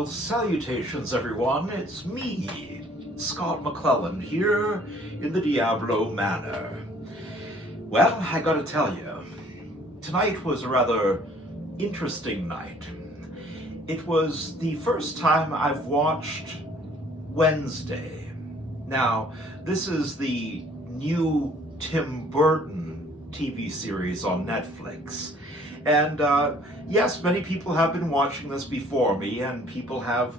Well, salutations everyone, it's me, Scott McClelland, here in the Diablo Manor. Well, I gotta tell you, tonight was a rather interesting night. It was the first time I've watched Wednesday. Now, this is the new Tim Burton TV series on Netflix. And yes, many people have been watching this before me, and people have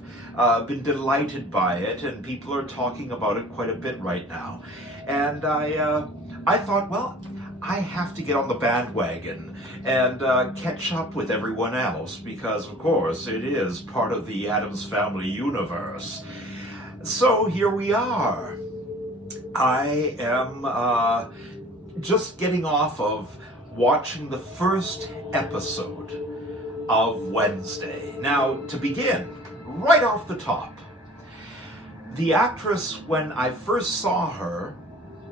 been delighted by it, and people are talking about it quite a bit right now. And I thought, well, I have to get on the bandwagon and catch up with everyone else, because of course it is part of the Addams Family universe. So here we are. I am just getting off of watching the first episode of Wednesday. Now, to begin, right off the top, the actress, when I first saw her,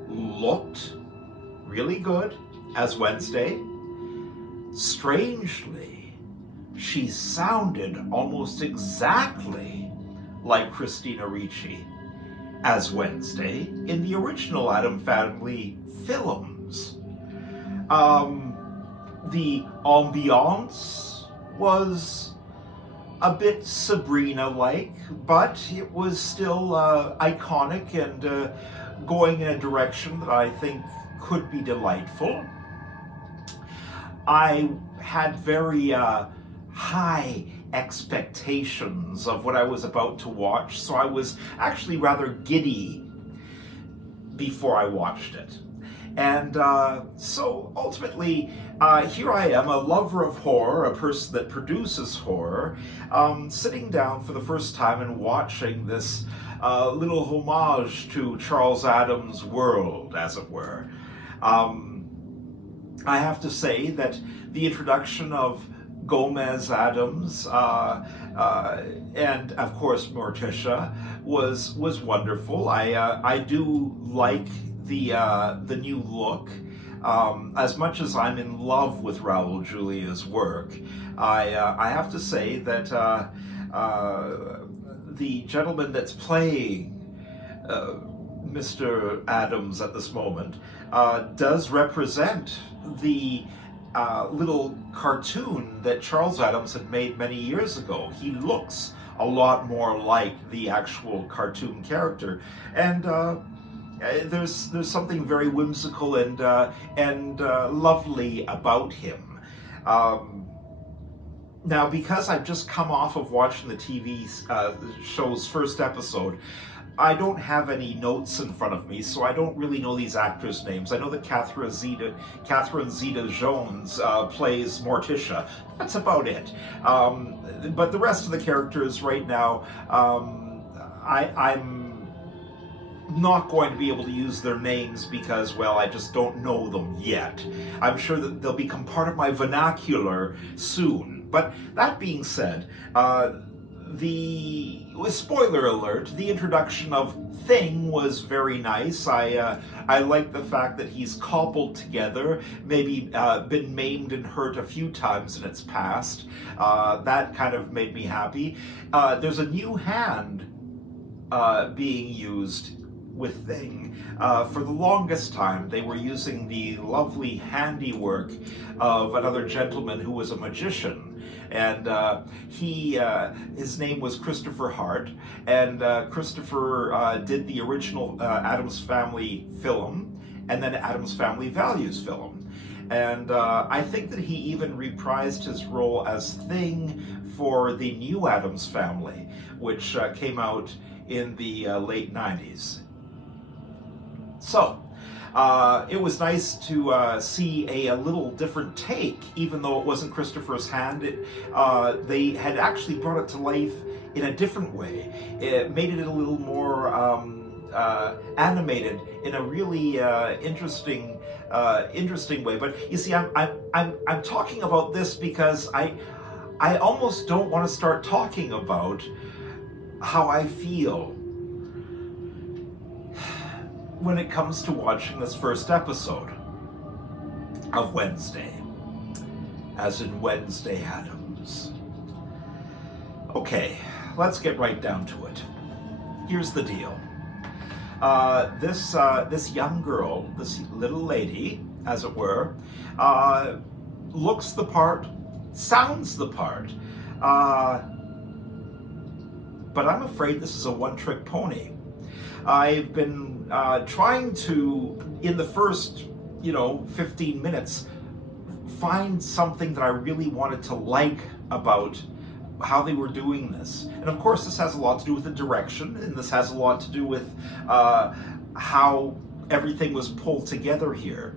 looked really good as Wednesday. Strangely, she sounded almost exactly like Christina Ricci as Wednesday in the original Addams Family films. The ambiance was a bit Sabrina-like, but it was still iconic and going in a direction that I think could be delightful. I had very high expectations of what I was about to watch, so I was actually rather giddy before I watched it. And so ultimately, here I am, a lover of horror, a person that produces horror, sitting down for the first time and watching this little homage to Charles Addams' world, as it were. I have to say that the introduction of Gomez Addams and of course Morticia was wonderful. I do like the new look. As much as I'm in love with Raul Julia's work, I have to say that the gentleman that's playing Mr. Addams at this moment does represent the little cartoon that Charles Addams had made many years ago. He looks a lot more like the actual cartoon character, and there's something very whimsical and lovely about him. Now, because I've just come off of watching the TV show's first episode, I don't have any notes in front of me, so I don't really know these actors' names. I know that Catherine Zeta-Jones plays Morticia. That's about it. But the rest of the characters right now, I'm not going to be able to use their names because, well, I just don't know them yet. I'm sure that they'll become part of my vernacular soon. But that being said, spoiler alert, the introduction of Thing was very nice. I like the fact that he's cobbled together, maybe been maimed and hurt a few times in its past. That kind of made me happy. There's a new hand being used with Thing. For the longest time, they were using the lovely handiwork of another gentleman who was a magician. And his name was Christopher Hart, and Christopher did the original Addams Family film, and then Addams Family Values film. And I think that he even reprised his role as Thing for the new Addams Family, which came out in the late 90s. So, it was nice to see a little different take, even though it wasn't Christopher's hand. They had actually brought it to life in a different way. It made it a little more animated in a really interesting way. But you see, I'm talking about this because I almost don't want to start talking about how I feel when it comes to watching this first episode of Wednesday, as in Wednesday Addams. Okay, let's get right down to it. Here's the deal. This young girl, this little lady, as it were, looks the part, sounds the part, but I'm afraid this is a one-trick pony. I've been trying to, in the first, 15 minutes, find something that I really wanted to like about how they were doing this. And of course, this has a lot to do with the direction, and this has a lot to do with how everything was pulled together here.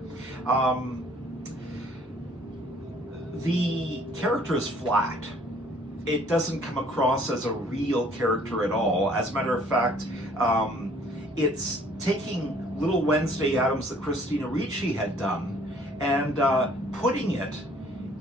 The character is flat. It doesn't come across as a real character at all. As a matter of fact, it's taking little Wednesday Addams that Christina Ricci had done and putting it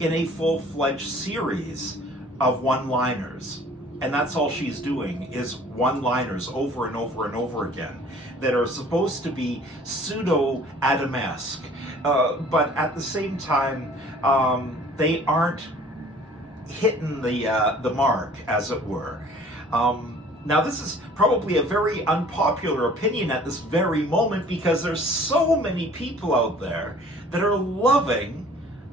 in a full-fledged series of one-liners. And that's all she's doing, is one-liners over and over and over again that are supposed to be pseudo-Adamesque, but at the same time, they aren't hitting the mark, as it were. Now, this is probably a very unpopular opinion at this very moment, because there's so many people out there that are loving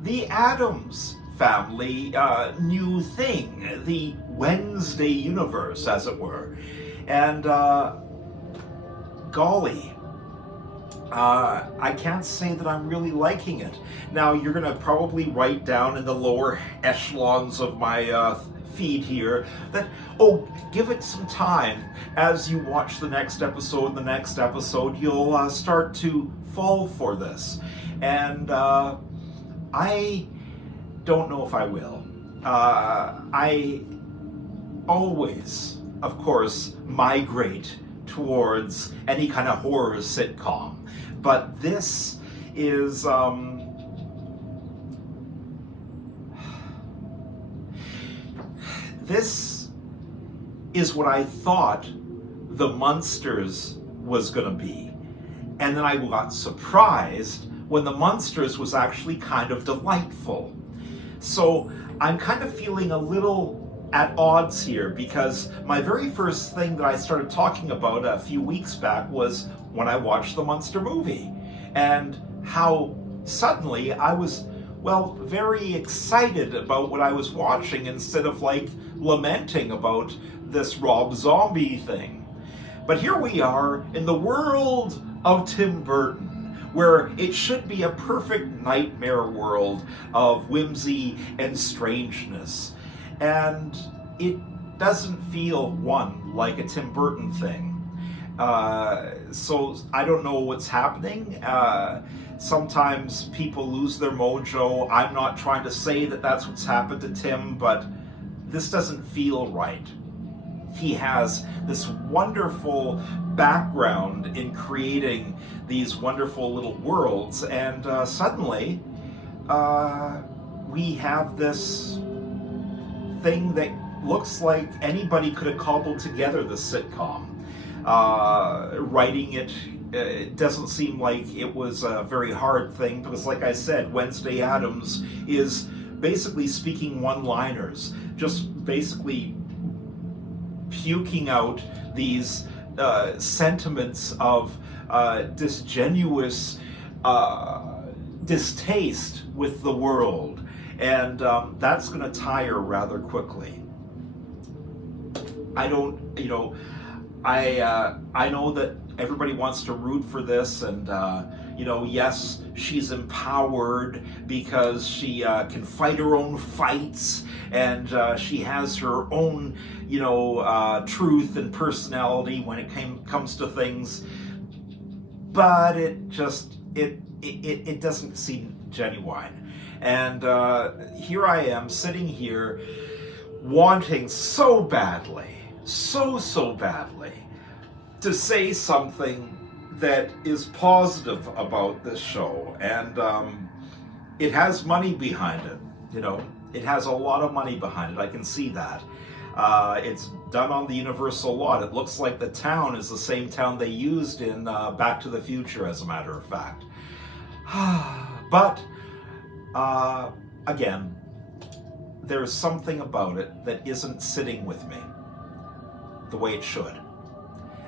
the Addams Family new thing, the Wednesday universe, as it were. And golly, I can't say that I'm really liking it. Now, you're going to probably write down in the lower echelons of my feed here that, oh, give it some time. As you watch the next episode, you'll start to fall for this. And I don't know if I will. I always, of course, migrate towards any kind of horror sitcom. But this is, this is what I thought The Munsters was going to be. And then I got surprised when The Munsters was actually kind of delightful. So I'm kind of feeling a little at odds here, because my very first thing that I started talking about a few weeks back was when I watched the Munster movie, and how suddenly I was, well, very excited about what I was watching instead of lamenting about this Rob Zombie thing. But here we are in the world of Tim Burton, where it should be a perfect nightmare world of whimsy and strangeness. And it doesn't feel, one, like a Tim Burton thing. So I don't know what's happening. Sometimes people lose their mojo. I'm not trying to say that that's what's happened to Tim, but this doesn't feel right. He has this wonderful background in creating these wonderful little worlds, and suddenly we have this thing that looks like anybody could have cobbled together this sitcom. Writing it, it doesn't seem like it was a very hard thing, because like I said, Wednesday Addams is basically speaking one-liners, just basically puking out these sentiments of disgenuous distaste with the world, and that's going to tire rather quickly. I know that everybody wants to root for this, and yes, she's empowered because she can fight her own fights, and she has her own, truth and personality when it comes to things. But it doesn't seem genuine. And here I am sitting here wanting so badly, so badly, to say something that is positive about this show, and it has money behind it. It has a lot of money behind it. I can see that. It's done on the Universal lot. It looks like the town is the same town they used in Back to the Future, as a matter of fact. But again, there's something about it that isn't sitting with me. the way it should.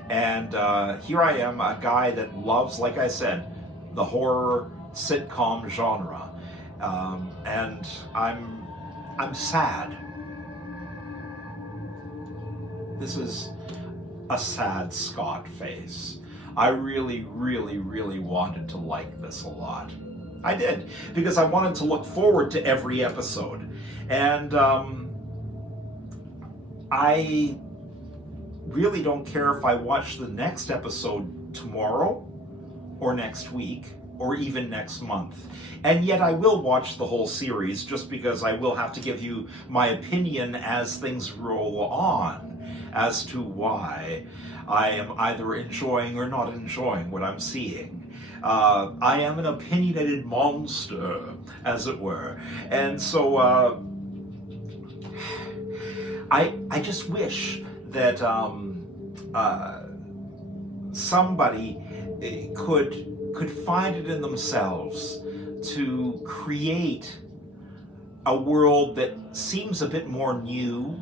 And here I am, a guy that loves, like I said, the horror sitcom genre, and I'm sad. This is a sad Scott face. I really, really, really wanted to like this a lot. I did, because I wanted to look forward to every episode. And I really don't care if I watch the next episode tomorrow or next week or even next month. And yet I will watch the whole series, just because I will have to give you my opinion as things roll on as to why I am either enjoying or not enjoying what I'm seeing. I am an opinionated monster, as it were. And so I just wish that somebody could find it in themselves to create a world that seems a bit more new,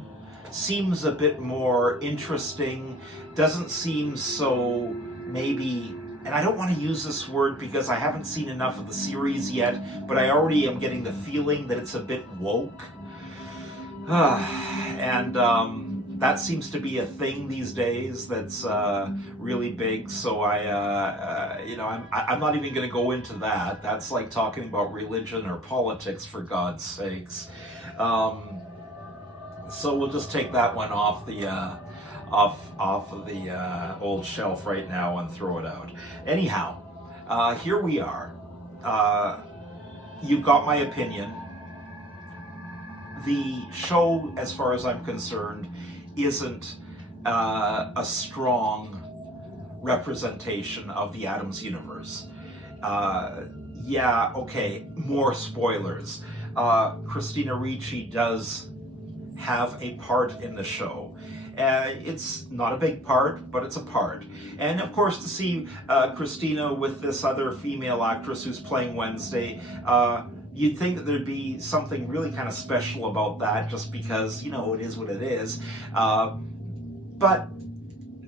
seems a bit more interesting, doesn't seem so maybe, and I don't want to use this word because I haven't seen enough of the series yet, but I already am getting the feeling that it's a bit woke. And that seems to be a thing these days that's really big. So I'm not even going to go into that. That's like talking about religion or politics, for God's sakes. So we'll just take that one off the off of the old shelf right now and throw it out. Anyhow, here we are. You've got my opinion. The show, as far as I'm concerned, isn't a strong representation of the Addams universe. Yeah, okay, more spoilers. Christina Ricci does have a part in the show. It's not a big part, but it's a part. And of course, to see Christina with this other female actress who's playing Wednesday, you'd think that there'd be something really kind of special about that, just because, you know, it is what it is. But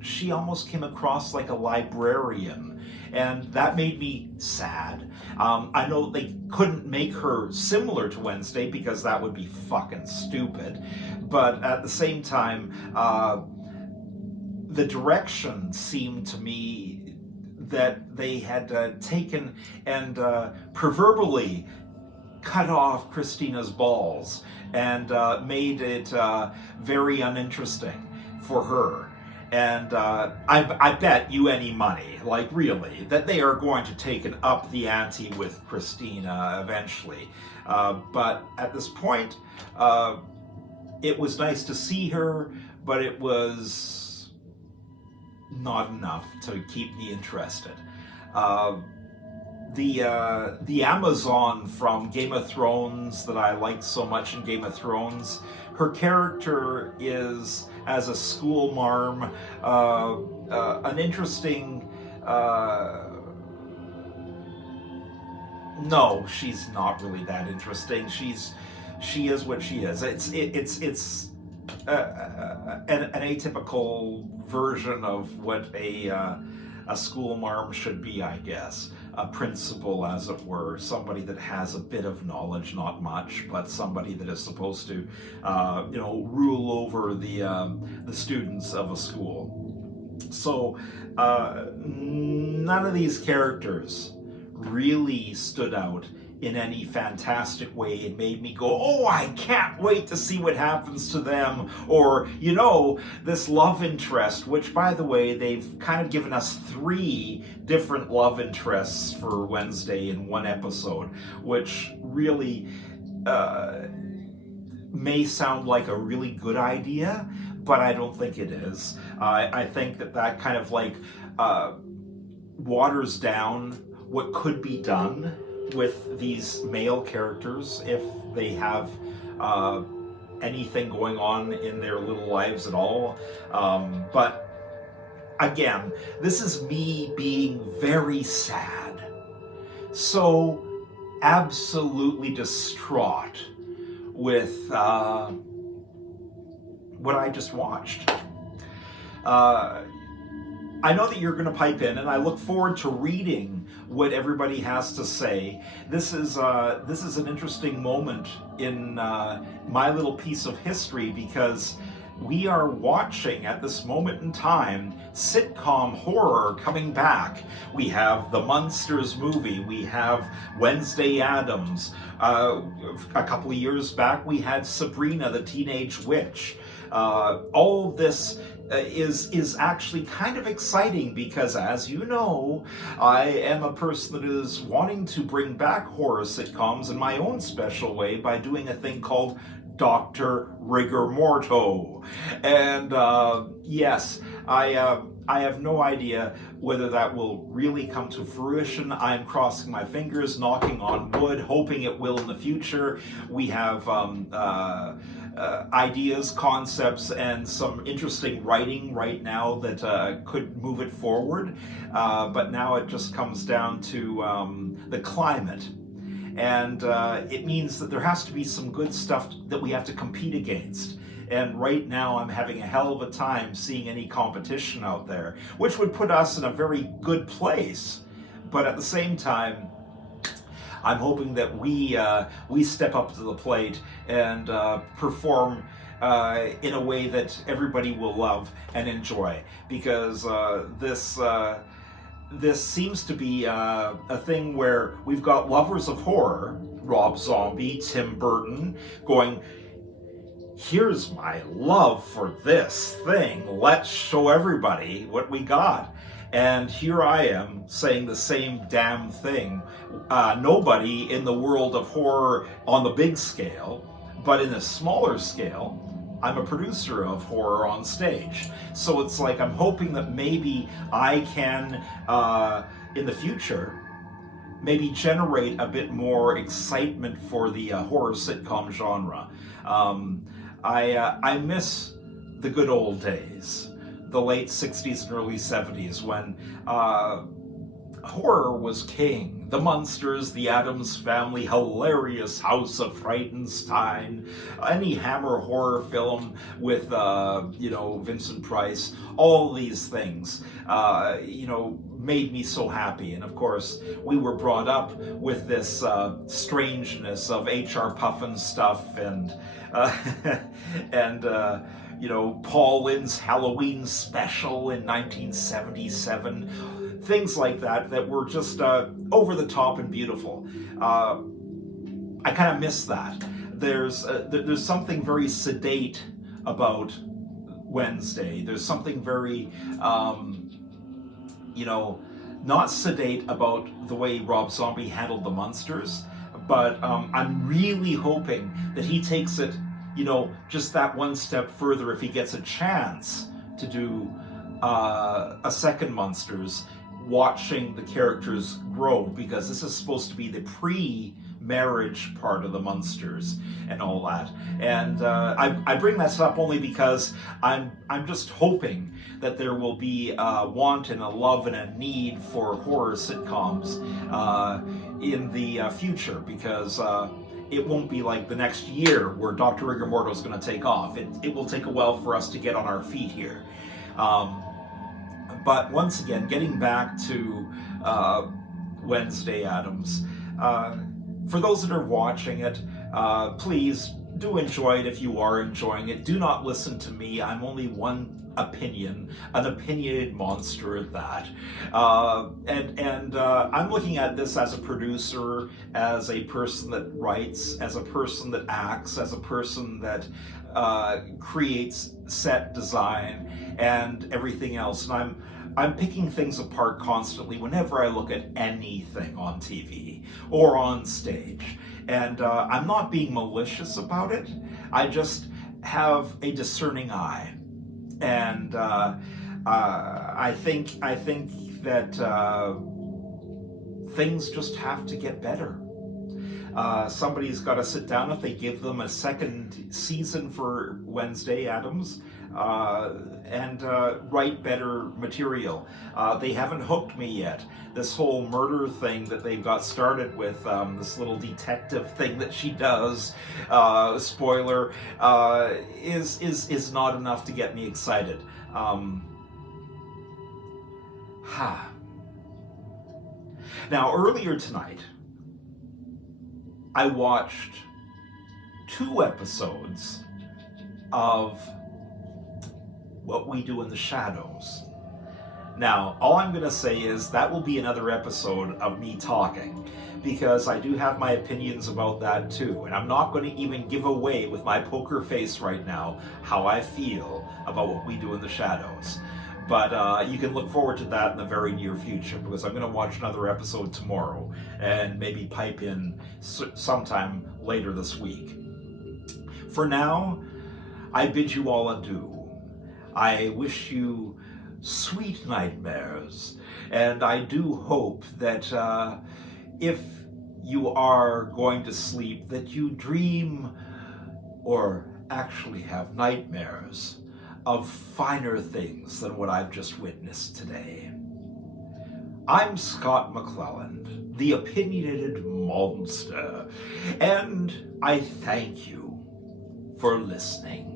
she almost came across like a librarian, and that made me sad. I know they couldn't make her similar to Wednesday, because that would be fucking stupid. But at the same time, the direction seemed to me that they had taken and proverbially cut off Christina's balls and made it very uninteresting for her. And I bet you any money, like really, that they are going to take an up the ante with Christina eventually. But at this point, it was nice to see her, but it was not enough to keep me interested. The Amazon from Game of Thrones that I liked so much in Game of Thrones, her character is, as a school marm, an interesting... no, she's not really that interesting. She is what she is. It's an atypical version of what a school marm should be, I guess. A principal, as it were, somebody that has a bit of knowledge, not much, but somebody that is supposed to, rule over the students of a school. So none of these characters really stood out in any fantastic way. It made me go, oh, I can't wait to see what happens to them. Or, this love interest, which, by the way, they've kind of given us 3 different love interests for Wednesday in one episode, which really may sound like a really good idea, but I don't think it is. I think that kind of like waters down what could be done with these male characters if they have anything going on in their little lives at all. But again, this is me being very sad. So absolutely distraught with what I just watched. I know that you're going to pipe in, and I look forward to reading what everybody has to say. This is an interesting moment in my little piece of history, because we are watching at this moment in time sitcom horror coming back. We have the Munsters movie, we have Wednesday Addams. A couple of years back we had Sabrina the Teenage Witch. All of this is actually kind of exciting, because, as you know, I am a person that is wanting to bring back horror sitcoms in my own special way by doing a thing called Dr. Rigor Morto. And yes, I have no idea whether that will really come to fruition. I'm crossing my fingers, knocking on wood, hoping it will in the future. We have ideas, concepts, and some interesting writing right now that could move it forward. But now it just comes down to the climate. And it means that there has to be some good stuff that we have to compete against. And right now I'm having a hell of a time seeing any competition out there, which would put us in a very good place. But at the same time, I'm hoping that we step up to the plate and perform in a way that everybody will love and enjoy, because this seems to be a thing where we've got lovers of horror, Rob Zombie, Tim Burton, going, here's my love for this thing, let's show everybody what we got. And here I am saying the same damn thing. Nobody in the world of horror on the big scale, but in a smaller scale, I'm a producer of horror on stage. So it's like I'm hoping that maybe I can, in the future, maybe generate a bit more excitement for the horror sitcom genre. I miss the good old days, the late 60s and early 70s, when horror was king. The Munsters, the Addams Family, hilarious House of Frightenstein, any Hammer horror film with, Vincent Price, all these things, made me so happy. And of course, we were brought up with this strangeness of H.R. Puffin stuff and Paul Lynde's Halloween special in 1977. Things like that were just over the top and beautiful. I kind of miss that. There's something very sedate about Wednesday. There's something very, not sedate about the way Rob Zombie handled the Munsters, but I'm really hoping that he takes it, just that one step further if he gets a chance to do a second Munsters, watching the characters grow, because this is supposed to be the pre-marriage part of the Munsters and all that. And I bring this up only because I'm just hoping that there will be a want and a love and a need for horror sitcoms in the future, because it won't be like the next year where Dr. Rigor Morto is going to take off. It will take a while for us to get on our feet here. But once again, getting back to Wednesday Addams, for those that are watching it, please do enjoy it if you are enjoying it. Do not listen to me. I'm only one opinion, an opinionated monster at that. And I'm looking at this as a producer, as a person that writes, as a person that acts, as a person that creates set design and everything else. And I'm picking things apart constantly whenever I look at anything on TV or on stage. And I'm not being malicious about it. I just have a discerning eye. And I think that things just have to get better. Somebody's got to sit down, if they give them a second season for Wednesday Addams, and write better material. They haven't hooked me yet. This whole murder thing that they've got started with, this little detective thing that she does, spoiler, is not enough to get me excited. Now, earlier tonight, I watched 2 episodes of What We Do in the Shadows. Now, all I'm going to say is that will be another episode of me talking, because I do have my opinions about that too, and I'm not going to even give away with my poker face right now how I feel about What We Do in the Shadows. But you can look forward to that in the very near future, because I'm going to watch another episode tomorrow and maybe pipe in sometime later this week. For now, I bid you all adieu. I wish you sweet nightmares, and I do hope that if you are going to sleep, that you dream or actually have nightmares of finer things than what I've just witnessed today. I'm Scott McClelland, the Opinionated Monster, and I thank you for listening.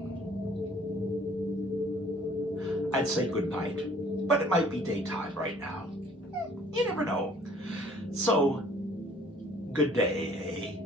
I'd say good night, but it might be daytime right now. You never know. So, good day, eh?